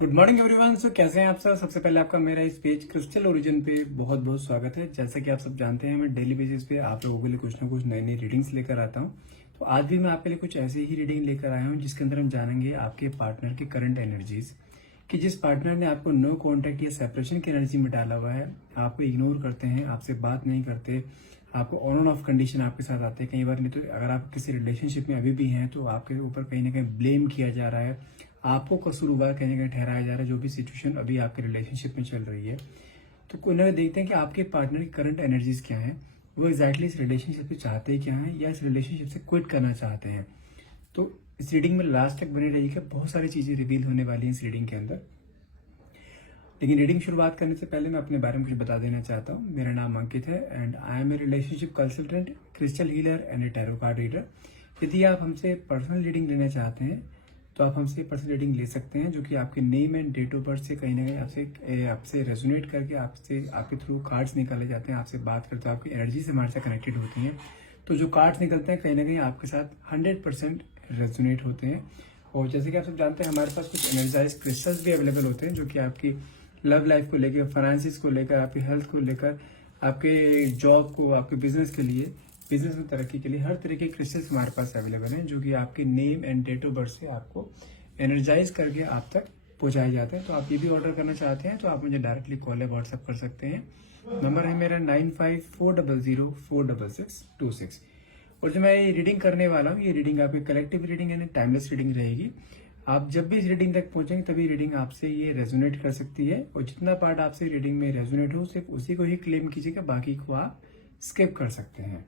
Good morning everyone. सो कैसे हैं आप सब। सबसे पहले आपका मेरा इस पेज क्रिस्टल ओरिजिन पे बहुत बहुत स्वागत है। जैसा कि आप सब जानते हैं, मैं डेली बेसिस पे आप लोगों के लिए कुछ ना कुछ नई नई रीडिंग्स लेकर आता हूं। तो आज भी मैं आपके लिए कुछ ऐसी ही रीडिंग लेकर आया हूं जिसके अंदर हम जानेंगे आपके पार्टनर की करंट एनर्जीज, कि जिस पार्टनर ने आपको नो कॉन्टेक्ट या सेपरेशन की एनर्जी में डाला हुआ है, आपको इग्नोर करते हैं, आपसे बात नहीं करते, आपको ऑन एंड ऑफ कंडीशन आपके साथ आते हैं कई बार। नहीं तो अगर आप किसी रिलेशनशिप में अभी भी हैं तो आपके ऊपर कहीं ना कहीं ब्लेम किया जा रहा है, आपको कसूरवार कहीं ना कहीं ठहराया जा रहा है जो भी सिचुएशन अभी आपके रिलेशनशिप में चल रही है। तो कोई ना देखते हैं कि आपके पार्टनर की करंट एनर्जीज क्या है, वो एग्जैक्टली इस रिलेशनशिप से चाहते क्या है या इस रिलेशनशिप से क्विट करना चाहते हैं। तो इस रीडिंग में लास्ट तक बने रहिएगा, बहुत सारी चीजें रिवील होने वाली हैं इस रीडिंग के अंदर। लेकिन रीडिंग शुरुआत करने से पहले मैं अपने बारे में कुछ बता देना चाहता हूँ। मेरा नाम अंकित है and I am a relationship consultant, crystal healer and a tarot card reader. यदि आप हमसे पर्सनल रीडिंग लेना चाहते हैं तो आप हमसे पर्सनल रीडिंग ले सकते हैं, जो कि आपके name and date of birth से कहीं ना कहीं आपसे रेजोनेट करके आपसे आपके थ्रू कार्ड्स निकाले जाते हैं, आपसे बात करते हैं, आपकी एनर्जी से हमारे साथ कनेक्टेड होती हैं। तो जो कार्ड्स निकलते हैं कहीं ना कहीं आपके साथ 100% रेजोनेट होते हैं। और जैसे कि आप सब जानते हैं, हमारे पास कुछ एनर्जाइज क्रिस्टल्स भी अवेलेबल होते हैं जो कि आपकी लव लाइफ को लेकर, फाइनेंसिस को लेकर, आपकी हेल्थ को लेकर, आपके जॉब को, आपके बिजनेस के लिए, बिजनेस में तरक्की के लिए हर तरह के क्रिस्टल्स हमारे पास अवेलेबल हैं, जो कि आपके name and date of birth से आपको एनर्जाइज करके आप तक पहुंचाए जाते हैं। तो आप ये भी ऑर्डर करना चाहते हैं तो आप मुझे डायरेक्टली कॉल या व्हाट्सएप कर सकते हैं। नंबर है मेरा 9540046626। और जो मैं ये रीडिंग करने वाला हूँ, ये रीडिंग आपकी कलेक्टिव रीडिंग यानी टाइमलेस रीडिंग रहेगी। आप जब भी इस रीडिंग तक पहुंचेंगे तभी रीडिंग आपसे ये रेजोनेट कर सकती है, और जितना पार्ट आपसे रीडिंग में रेजोनेट हो सिर्फ उसी को ही क्लेम कीजिएगा, बाकी को आप स्किप कर सकते हैं।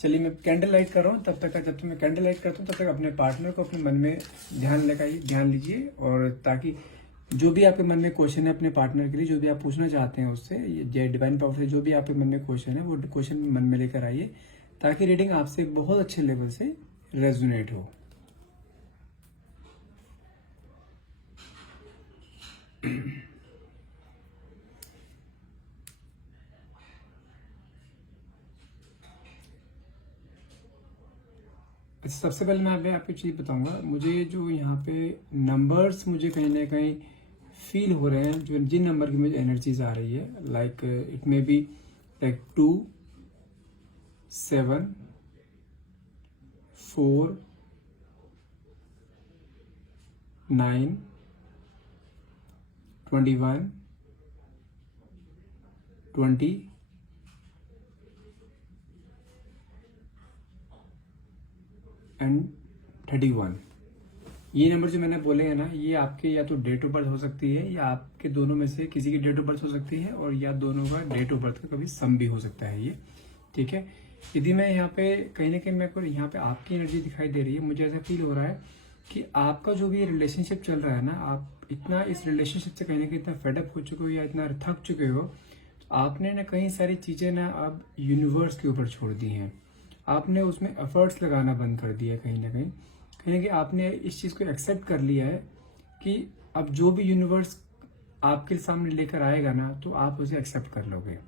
चलिए मैं कैंडल लाइट कर रहा हूँ, जब तक मैं कैंडल लाइट करता हूँ तब तक अपने पार्टनर को अपने मन में ध्यान लीजिए, और ताकि जो भी आपके मन में क्वेश्चन है अपने पार्टनर के लिए, जो भी आप पूछना चाहते हैं उससे, ये डिवाइन पावर से जो भी आपके मन में क्वेश्चन है वो क्वेश्चन मन में लेकर आइए, ताकि रीडिंग आपसे बहुत अच्छे लेवल से रेजोनेट हो। सबसे पहले मैं आपको चीज बताऊंगा, मुझे जो यहाँ पे नंबर्स मुझे कहीं ना कहीं फील हो रहे हैं, जो जिन नंबर की मुझे एनर्जीज आ रही है, like it may be like 2, 7, 4, 9, 21, 20 and 31। ये नंबर जो मैंने बोले हैं ना, ये आपके या तो डेट ऑफ बर्थ हो सकती है या आपके दोनों में से किसी की डेट ऑफ बर्थ हो सकती है, और या दोनों का डेट ऑफ बर्थ का कभी सम भी हो सकता है ये, ठीक है। यदि मैं यहाँ पे कहीं ना कहीं मेरे को यहाँ पे आपकी एनर्जी दिखाई दे रही है, मुझे ऐसा फील हो रहा है कि आपका जो भी रिलेशनशिप चल रहा है ना, आप इतना इस रिलेशनशिप से कहीं ना कहीं इतना फेडअप हो चुके हो या इतना थक चुके हो, तो आपने ना कई सारी चीजें ना अब यूनिवर्स के ऊपर छोड़ दी हैं, आपने उसमें एफर्ट्स लगाना बंद कर दिया है। कहीं ना कहीं आपने इस चीज को एक्सेप्ट कर लिया है कि अब जो भी यूनिवर्स आपके सामने लेकर आएगा ना, तो आप उसे एक्सेप्ट कर लोगे।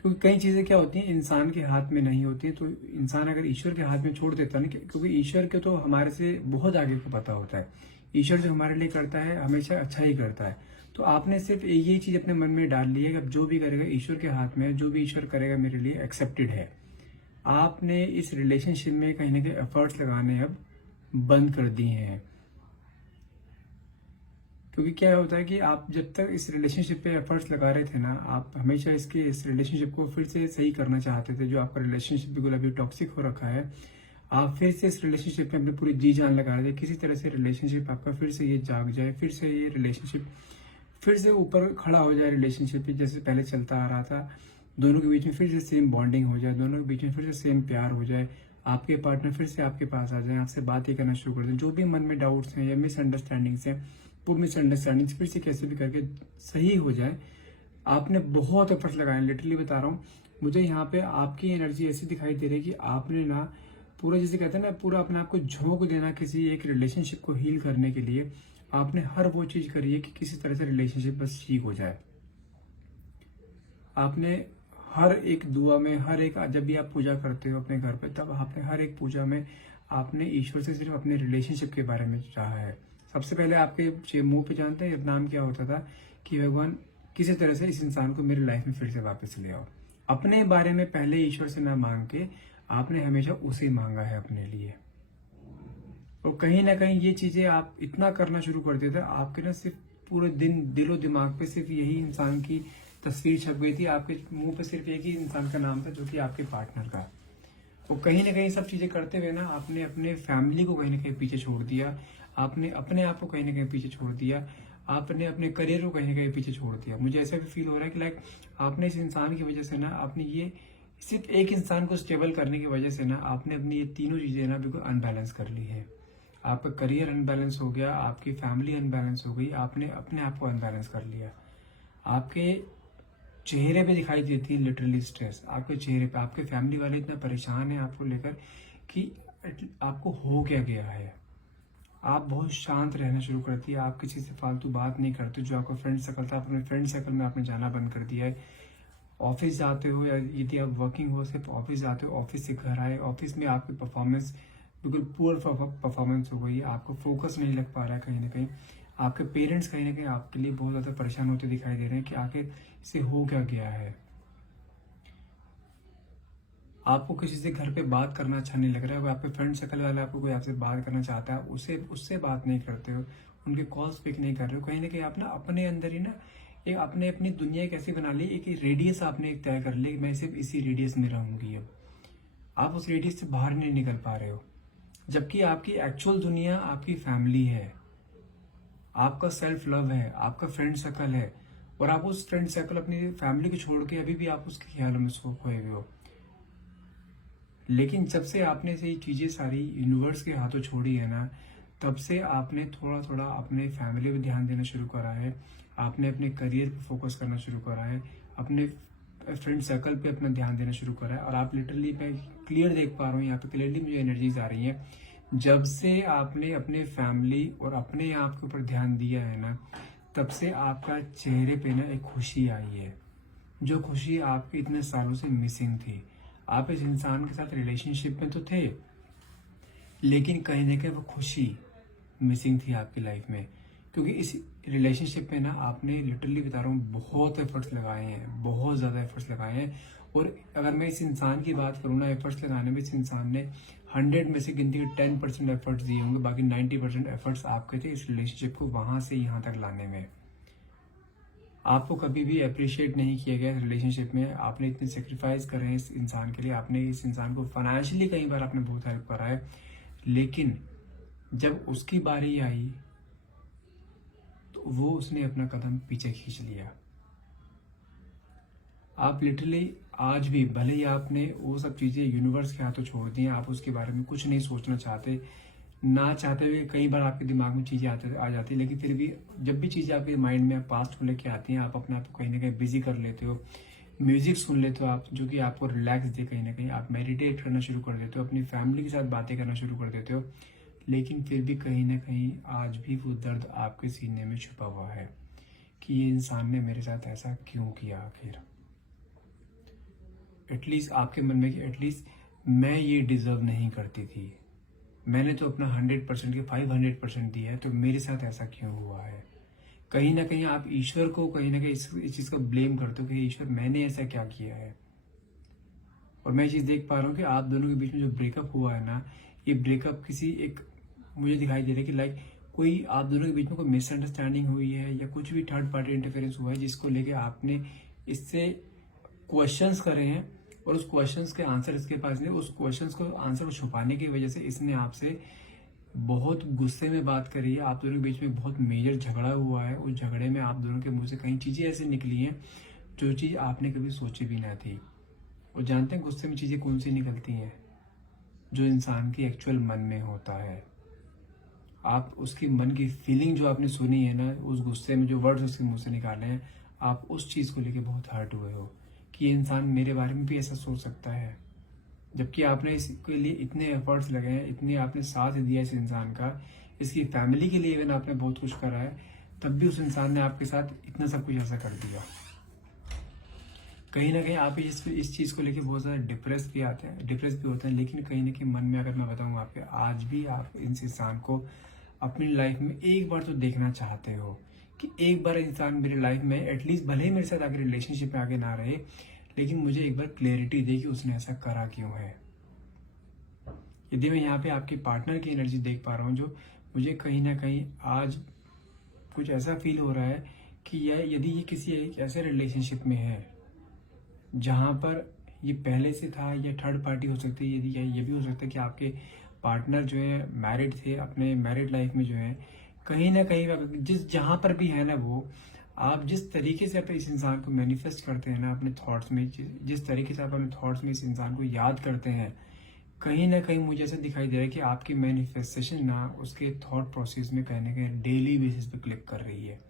क्योंकि कई चीजें क्या होती हैं, इंसान के हाथ में नहीं होती है, तो इंसान अगर ईश्वर के हाथ में छोड़ देता है ना, क्योंकि ईश्वर के तो हमारे से बहुत आगे को पता होता है, ईश्वर जो हमारे लिए करता है हमेशा अच्छा ही करता है। तो आपने सिर्फ यही चीज अपने मन में डाल ली है कि अब जो भी करेगा ईश्वर के हाथ में है, जो भी ईश्वर करेगा मेरे लिए एक्सेप्टेड है। आपने इस रिलेशनशिप में कहीं ना कहीं एफर्ट्स लगाने अब बंद कर दिए हैं, क्योंकि क्या होता है कि आप जब तक इस रिलेशनशिप पे एफर्ट्स लगा रहे थे ना, आप हमेशा इस रिलेशनशिप को फिर से सही करना चाहते थे। जो आपका रिलेशनशिप बिल्कुल अभी टॉक्सिक हो रखा है, आप फिर से इस रिलेशनशिप में अपनी पूरी जी जान लगा रहे थे, किसी तरह से रिलेशनशिप आपका फिर से ये जाग जाए, फिर से ये रिलेशनशिप फिर से ऊपर खड़ा हो जाए, रिलेशनशिप जैसे पहले चलता आ रहा था, दोनों के बीच में फिर से सेम बॉन्डिंग हो जाए, दोनों के बीच में फिर से सेम प्यार हो जाए, आपके पार्टनर फिर से आपके पास आ जाए, आपसे बातें करना शुरू कर दें, जो भी मन में डाउट्स हैं या मिसअंडरस्टैंडिंग्स हैं, वो मिसअंडरस्टैंडिंग्स फिर से कैसे भी करके सही हो जाए। आपने बहुत एफर्ट्स लगाए, लिटरली बता रहा हूँ। मुझे यहाँ पे आपकी एनर्जी ऐसी दिखाई दे रही है कि आपने ना पूरा, जैसे कहते हैं ना, पूरा अपने आप को झोंक देना किसी एक रिलेशनशिप को हील करने के लिए। आपने हर वो चीज करी है कि किसी तरह से रिलेशनशिप बस ठीक हो जाए। आपने हर एक दुआ में, हर एक जब भी आप पूजा करते हो अपने घर पे, तब आपने हर एक पूजा में आपने ईश्वर से सिर्फ अपने रिलेशनशिप के बारे में चाहा है, सबसे पहले आपके मुंह पे जानते हैं नाम क्या होता था कि भगवान किसी तरह से इस इंसान को मेरी लाइफ में फिर से वापस ले आओ। अपने बारे में पहले ईश्वर से ना मांग के आपने हमेशा उसे मांगा है अपने लिए। और कहीं ना कहीं ये चीजें आप इतना करना शुरू कर देते, आपके ना सिर्फ पूरे दिन दिलो दिमाग पे सिर्फ यही इंसान की तस्वीर छप गई थी, आपके मुंह पे सिर्फ एक ही इंसान का नाम था जो कि आपके पार्टनर का। और कहीं ना कहीं सब चीजें करते हुए ना आपने अपने फैमिली को कहीं ना कहीं पीछे छोड़ दिया, आपने अपने आप को कहीं ना कहीं पीछे छोड़ दिया, आपने अपने करियर को कहीं ना कहीं पीछे छोड़ दिया। मुझे ऐसा भी फील हो रहा है कि लाइक आपने इस इंसान की वजह से ना आपने ये सिर्फ एक इंसान को स्टेबल करने की वजह से ना आपने अपनी ये तीनों चीजें ना बिल्कुल अनबैलेंस कर ली है। आपका करियर अनबैलेंस हो गया, आपकी फैमिली अनबैलेंस हो गई, आपने अपने आप को अनबैलेंस कर लिया। आपके चेहरे पे दिखाई देती है लिटरली स्ट्रेस, आपके चेहरे पे। आपके फैमिली वाले इतना परेशान है आपको लेकर कि आपको हो क्या गया है। आप बहुत शांत रहना शुरू करती है, आप किसी से फालतू बात नहीं करते। जो आपका फ्रेंड सर्कल था, अपने फ्रेंड सर्कल में आपने जाना बंद कर दिया है। ऑफिस जाते हो या यदि आप वर्किंग हो सिर्फ ऑफिस जाते हो, ऑफिस से घर आए, ऑफिस में आपकी परफॉर्मेंस बिल्कुल पुअर परफॉर्मेंस हो गई है, आपको फोकस नहीं लग पा रहा है। कहीं ना कहीं आपके पेरेंट्स कहीं ना कहीं आपके लिए बहुत ज़्यादा परेशान होते दिखाई दे रहे हैं कि आखिर इसे हो क्या गया है। आपको किसी से घर पे बात करना अच्छा नहीं लग रहा है, अगर आपके फ्रेंड सर्कल वाले आपको कोई आपसे बात करना चाहता है, उससे बात नहीं करते हो, उनके कॉल्स पिक नहीं कर रहे हो। कहीं ना कहीं आप ना अपने अंदर ही ना एक आपने अपनी दुनिया एक ऐसी बना ली, एक रेडियस आपने एक तय कर ली, मैं सिर्फ इसी रेडियस में रहूंगी। अब आप उस रेडियस से बाहर नहीं निकल पा रहे हो, जबकि आपकी एक्चुअल दुनिया आपकी फैमिली है, आपका सेल्फ लव है, आपका फ्रेंड सर्कल है। और आप उस फ्रेंड सर्कल अपनी फैमिली को छोड़ के अभी भी आप उसके ख्यालों में खोए हुए हो। लेकिन जब से आपने से ये चीजें सारी यूनिवर्स के हाथों छोड़ी है ना, तब से आपने थोड़ा थोड़ा अपने फैमिली पे ध्यान देना शुरू करा है, आपने अपने करियर पे फोकस करना शुरू करा है, अपने फ्रेंड सर्कल पे अपना ध्यान देना शुरू करा है। और आप लिटरली, मैं क्लियर देख पा रहा हूँ यहाँ पे, क्लियरली मुझे एनर्जीज आ रही है। जब से आपने अपने फैमिली और अपने आप के ऊपर ध्यान दिया है ना, तब से आपका चेहरे पे ना एक खुशी आई है, जो खुशी आपके इतने सालों से मिसिंग थी। आप इस इंसान के साथ रिलेशनशिप में तो थे, लेकिन कहीं ना कहीं वो खुशी मिसिंग थी आपकी लाइफ में। क्योंकि इस रिलेशनशिप में ना आपने लिटरली बता रहा हूँ बहुत एफर्ट्स लगाए हैं, बहुत ज़्यादा एफर्ट्स लगाए हैं। और अगर मैं इस इंसान की बात करूँ ना, एफर्ट्स लगाने में इस इंसान ने 100 में से गिनती के 10% एफर्ट्स दिए होंगे, बाकी 90% एफर्ट्स आपके थे इस रिलेशनशिप को वहां से यहाँ तक लाने में। आपको कभी भी अप्रिशिएट नहीं किया गया रिलेशनशिप में, आपने इतने सेक्रीफाइस करे हैं इस इंसान के लिए, आपने इस इंसान को फाइनेंशियली कई बार आपने बहुत हेल्प करा है। लेकिन जब उसकी बारी आई तो वो उसने अपना कदम पीछे खींच लिया। आप लिटरली आज भी भले ही आपने वो सब चीजें यूनिवर्स के हाथों छोड़ दी हैं, आप उसके बारे में कुछ नहीं सोचना चाहते, ना चाहते हुए कई बार आपके दिमाग में चीजें आ जाती है, लेकिन फिर भी जब भी चीजें आपके माइंड में पास्ट को लेके आती हैं, आप अपने आप को कहीं ना कहीं बिजी कर लेते हो, म्यूजिक सुन लेते हो आप, जो कि आपको रिलैक्स दे। कहीं ना कहीं आप मेडिटेट करना शुरू कर देते हो, अपनी फैमिली के साथ बातें करना शुरू कर देते हो। लेकिन फिर भी कहीं ना कहीं आज भी वो दर्द आपके सीने में छुपा हुआ है कि ये इंसान ने मेरे साथ ऐसा क्यों किया आखिर। एटलीस्ट आपके मन में कि एटलीस्ट मैं ये डिजर्व नहीं करती थी, मैंने तो अपना 100% के 500% दिया है, तो मेरे साथ ऐसा क्यों हुआ है। कहीं ना कहीं आप ईश्वर को कहीं ना कहीं इस चीज का ब्लेम करते हो कि ईश्वर मैंने ऐसा क्या किया है। और मैं ये चीज देख पा रहा हूँ कि आप दोनों के बीच में जो ब्रेकअप हुआ है ना, ये ब्रेकअप किसी एक, मुझे दिखाई दे रहा है कि लाइक कोई आप दोनों के बीच में कोई मिसअंडरस्टैंडिंग हुई है या कुछ भी थर्ड पार्टी इंटरफेरेंस हुआ है, जिसको लेके आपने इससे क्वेश्चंस करे हैं और उस क्वेश्चंस के आंसर इसके पास नहीं, उस क्वेश्चंस को आंसर को छुपाने की वजह से इसने आपसे बहुत गुस्से में बात करी है। आप दोनों के बीच में बहुत मेजर झगड़ा हुआ है, उस झगड़े में आप दोनों के मुंह से कई चीजें ऐसी निकली हैं जो चीज आपने कभी सोची भी ना थी। और जानते हैं गुस्से में चीजें कौन सी निकलती हैं? जो इंसान की एक्चुअल मन में होता है। आप उसकी मन की फीलिंग जो आपने सुनी है ना, उस गुस्से में जो वर्ड्स उसके मुंह से निकाले हैं, आप उस चीज को लेके बहुत हर्ट हुए हो कि ये इंसान मेरे बारे में भी ऐसा सोच सकता है। जबकि आपने इसके लिए इतने एफर्ट्स लगे हैं, इतने आपने साथ दिया इस इंसान का, इसकी फैमिली के लिए इवन आपने बहुत कुछ करा है, तब भी उस इंसान ने आपके साथ इतना सब कुछ ऐसा कर दिया। कहीं ना कहीं आप इस चीज को लेके बहुत ज्यादा डिप्रेस भी होते हैं। लेकिन कहीं ना कहीं मन में अगर मैं बताऊं आपके, आज भी आप इस इंसान को अपनी लाइफ में एक बार तो देखना चाहते हो कि एक बार इंसान मेरी लाइफ में एटलीस्ट, भले ही मेरे साथ आगे रिलेशनशिप में आगे ना रहे, लेकिन मुझे एक बार क्लैरिटी दे कि उसने ऐसा करा क्यों है। यदि मैं यहाँ पे आपके पार्टनर की एनर्जी देख पा रहा हूँ, जो मुझे कहीं ना कहीं आज कुछ ऐसा फील हो रहा है कि यदि ये किसी एक ऐसे रिलेशनशिप में है जहाँ पर ये पहले से था, या थर्ड पार्टी हो सकती है, यदि ये भी हो सकता है कि आपके पार्टनर जो है मैरिड थे, अपने मैरिड लाइफ में जो है कहीं ना कहीं जिस जहाँ पर भी है ना, वो आप जिस तरीके से अपने इस इंसान को मैनिफेस्ट करते हैं ना अपने थॉट्स में, जिस तरीके से आप अपने थॉट्स में इस इंसान को याद करते हैं, कहीं ना कहीं मुझे ऐसा दिखाई दे रहा है कि आपकी मैनिफेस्टेशन ना उसके थॉट प्रोसेस में कहीं ना कहीं डेली बेसिस पे क्लिक कर रही है।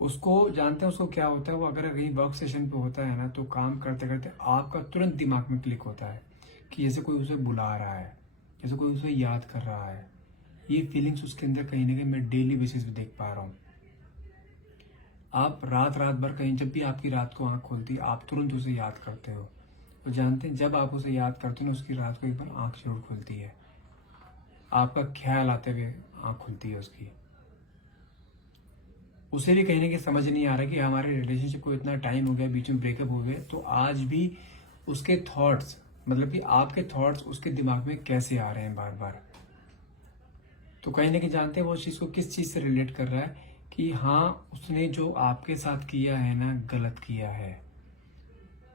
उसको जानते हैं उसको क्या होता है, वो अगर कहीं वर्क सेशन पे होता है ना, तो काम करते करते आपका तुरंत दिमाग में क्लिक होता है कि जैसे कोई उसे बुला रहा है, जैसे कोई उसे याद कर रहा है। ये फीलिंग्स उसके अंदर कहीं ना कहीं मैं डेली बेसिस पे देख पा रहा हूँ। आप रात भर कहीं, जब भी आपकी रात को आंख खुलती है, आप तुरंत उसे याद करते हो। तो जानते हैं जब आप उसे याद करते हो ना, उसकी रात को एक बार आंख जरूर खुलती है, आपका ख्याल आते हुए आंख खुलती है उसकी। उसे भी कहीं ना कहीं समझ नहीं आ रहा कि हमारे रिलेशनशिप को इतना टाइम हो गया, बीच में ब्रेकअप हो गए, तो आज भी उसके थॉट्स, मतलब कि आपके थॉट्स उसके दिमाग में कैसे आ रहे हैं बार बार। तो कहीं ना कहीं जानते हैं वो चीज़ को किस चीज़ से रिलेट कर रहा है कि हाँ, उसने जो आपके साथ किया है ना, गलत किया है,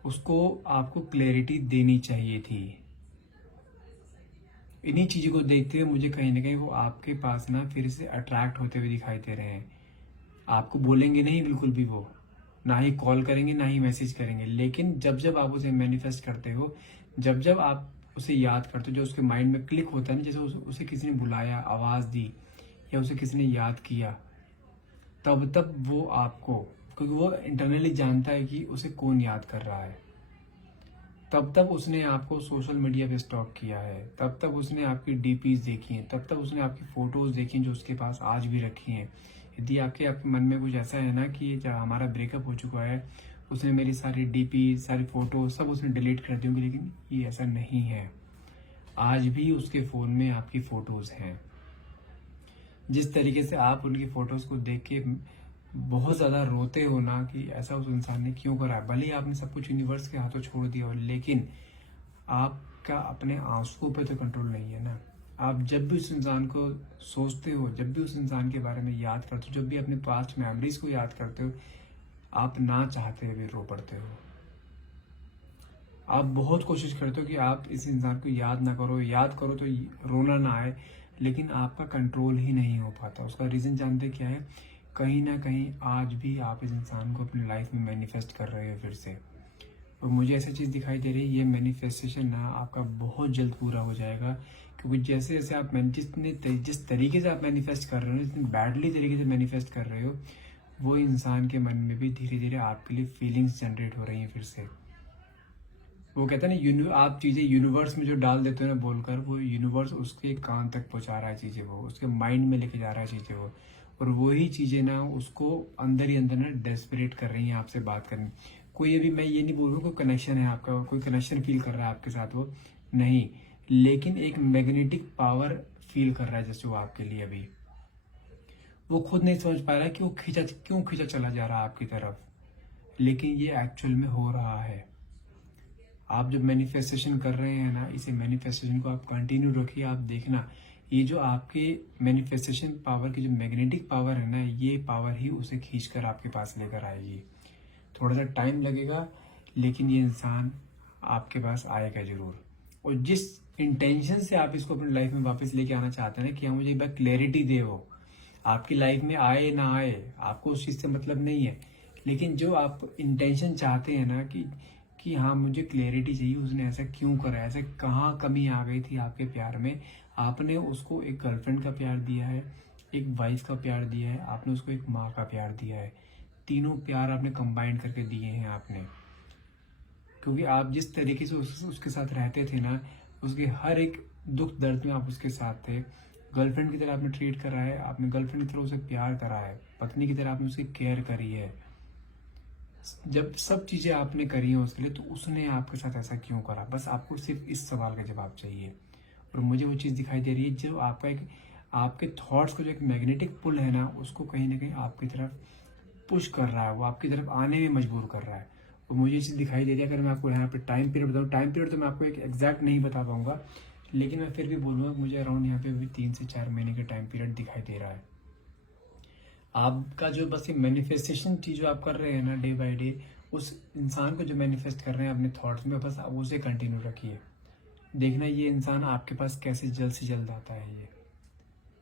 उसको आपको क्लैरिटी देनी चाहिए थी। इन्हीं चीज़ों को देखते हुए मुझे कहीं ना कहीं वो आपके पास ना फिर से अट्रैक्ट होते हुए दिखाई दे रहे हैं। आपको बोलेंगे नहीं बिल्कुल भी, वो ना ही कॉल करेंगे ना ही मैसेज करेंगे, लेकिन जब जब आप उसे मैनिफेस्ट करते हो, जब जब आप उसे याद करते हो, जो उसके माइंड में क्लिक होता है ना, जैसे उसे किसी ने बुलाया, आवाज़ दी, या उसे किसी ने याद किया, तब तब वो आपको, क्योंकि वो इंटरनली जानता है कि उसे कौन याद कर रहा है, तब तब उसने आपको सोशल मीडिया पे स्टॉक किया है, तब तब उसने आपकी डीपीज देखी हैं, तब तब उसने आपकी फोटोज देखी जो उसके पास आज भी रखी हैं। यदि आपके मन में कुछ ऐसा है ना कि जब हमारा ब्रेकअप हो चुका है, उसने मेरी सारी डीपी, सारी फोटो सब उसने डिलीट कर दी होंगी, लेकिन ये ऐसा नहीं है। आज भी उसके फ़ोन में आपकी फ़ोटोज़ हैं। जिस तरीके से आप उनकी फ़ोटोज़ को देख के बहुत ज़्यादा रोते हो ना कि ऐसा उस इंसान ने क्यों करा, भले ही आपने सब कुछ यूनिवर्स के हाथों छोड़ दिया हो, लेकिन आपका अपने आंसुओं पे तो कंट्रोल नहीं है ना। आप जब भी उस इंसान को सोचते हो, जब भी उस इंसान के बारे में याद करते हो, जब भी अपने पास्ट मेमोरीज को याद करते हो, आप ना चाहते हुए रो पड़ते हो। आप बहुत कोशिश करते हो कि आप इस इंसान को याद ना करो, याद करो तो रोना ना आए, लेकिन आपका कंट्रोल ही नहीं हो पाता। उसका रीज़न जानते क्या है? कहीं ना कहीं आज भी आप इस इंसान को अपनी लाइफ में मैनिफेस्ट कर रहे हो फिर से। और मुझे ऐसी चीज़ दिखाई दे रही है, ये मैनिफेस्टेशन ना आपका बहुत जल्द पूरा हो जाएगा, क्योंकि जैसे जैसे आप जिस तरीके से आप मैनिफेस्ट कर रहे हो, जितनी बैडली तरीके से मैनिफेस्ट कर रहे हो, वो इंसान के मन में भी धीरे धीरे आपके लिए फीलिंग्स जनरेट हो रही हैं फिर से। वो कहते हैं ना, आप चीज़ें यूनिवर्स में जो डाल देते हो ना बोलकर, वो यूनिवर्स उसके कान तक पहुंचा रहा है चीज़ें, वो उसके माइंड में लेके जा रहा है चीज़ें वो। और वही चीज़ें ना उसको अंदर ही अंदर ना डेस्परेट कर रही हैं आपसे बात करने। कोई अभी मैं ये नहीं बोल रहा हूँ कोई कनेक्शन है आपका, कोई कनेक्शन फील कर रहा है आपके साथ, वो नहीं, लेकिन एक मैग्नेटिक पावर फील कर रहा है जैसे वो आपके लिए। अभी वो खुद नहीं समझ पा रहा है कि वो क्यों खींचा चला जा रहा है आपकी तरफ, लेकिन ये एक्चुअल में हो रहा है। आप जब मैनिफेस्टेशन कर रहे हैं ना, इसे मैनिफेस्टेशन को आप कंटिन्यू रखिए। आप देखना, ये जो आपके मैनिफेस्टेशन पावर की जो मैग्नेटिक पावर है ना, ये पावर ही उसे खींचकर आपके पास लेकर आएगी। थोड़ा सा टाइम लगेगा, लेकिन ये इंसान आपके पास आएगा जरूर। और जिस इंटेंशन से आप इसको अपनी लाइफ में वापस लेके आना चाहते हैं ना कि हाँ मुझे एक बार क्लैरिटी दे, वो आपकी लाइफ में आए ना आए, आपको उस चीज़ से मतलब नहीं है, लेकिन जो आप इंटेंशन चाहते हैं ना कि हाँ मुझे क्लैरिटी चाहिए, उसने ऐसा क्यों करा, ऐसा कहाँ कमी आ गई थी आपके प्यार में। आपने उसको एक गर्लफ्रेंड का प्यार दिया है, एक वाइफ का प्यार दिया है, आपने उसको एक माँ का प्यार दिया है, तीनों प्यार आपने कंबाइन करके दिए हैं आपने। क्योंकि आप जिस तरीके से उसके साथ रहते थे ना, उसके हर एक दुख दर्द में आप उसके साथ थे। गर्लफ्रेंड की तरह आपने ट्रीट करा है, आपने गर्लफ्रेंड की तरह उसे प्यार करा है, पत्नी की तरह आपने उसकी केयर करी है। जब सब चीज़ें आपने करी हैं उसके लिए, तो उसने आपके साथ ऐसा क्यों करा? बस आपको सिर्फ इस सवाल का जवाब चाहिए। और मुझे वो चीज़ दिखाई दे रही है जो आपके थॉट्स को जो एक मैग्नेटिक पुल है ना, उसको कहीं ना कहीं आपकी तरफ पुश कर रहा है, वो आपकी तरफ आने में मजबूर कर रहा है। और मुझे ये चीज़ दिखाई दे रही है। अगर मैं आपको यहाँ पे टाइम पीरियड बताऊँ, टाइम पीरियड तो मैं आपको एक एग्जैक्ट नहीं बता पाऊंगा, लेकिन मैं फिर भी बोलूँगा मुझे अराउंड यहाँ पे भी 3 से 4 महीने का टाइम पीरियड दिखाई दे रहा है। आपका जो बस ये मैनिफेस्टेशन चीज़ जो आप कर रहे हैं ना डे बाय डे, उस इंसान को जो मैनिफेस्ट कर रहे हैं अपने थॉट्स में, बस आप उसे कंटिन्यू रखिए। देखना ये इंसान आपके पास कैसे जल्द से जल्द आता है। ये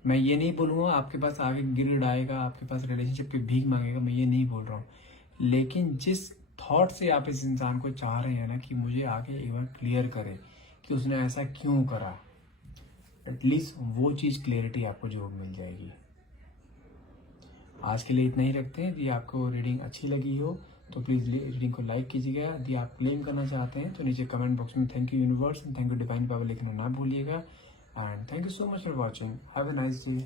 मैं ये नहीं बोलूँगा आपके पास आगे गिरड आएगा, आपके पास रिलेशनशिप की भीख मांगेगा, मैं ये नहीं बोल रहा हूँ। लेकिन जिस थॉट से आप इस इंसान को चाह रहे हैं ना कि मुझे आगे एक बार क्लियर करे कि उसने ऐसा क्यों करा, एटलीस्ट वो चीज़ क्लियरिटी आपको जरूर मिल जाएगी। आज के लिए इतना ही रखते हैं। यदि आपको रीडिंग अच्छी लगी हो तो प्लीज़ रीडिंग को लाइक कीजिएगा। यदि आप क्लेम करना चाहते हैं तो नीचे कमेंट बॉक्स में thank you universe and thank you divine power लिखना ना भूलिएगा। And thank you so much for watching. Have a nice day.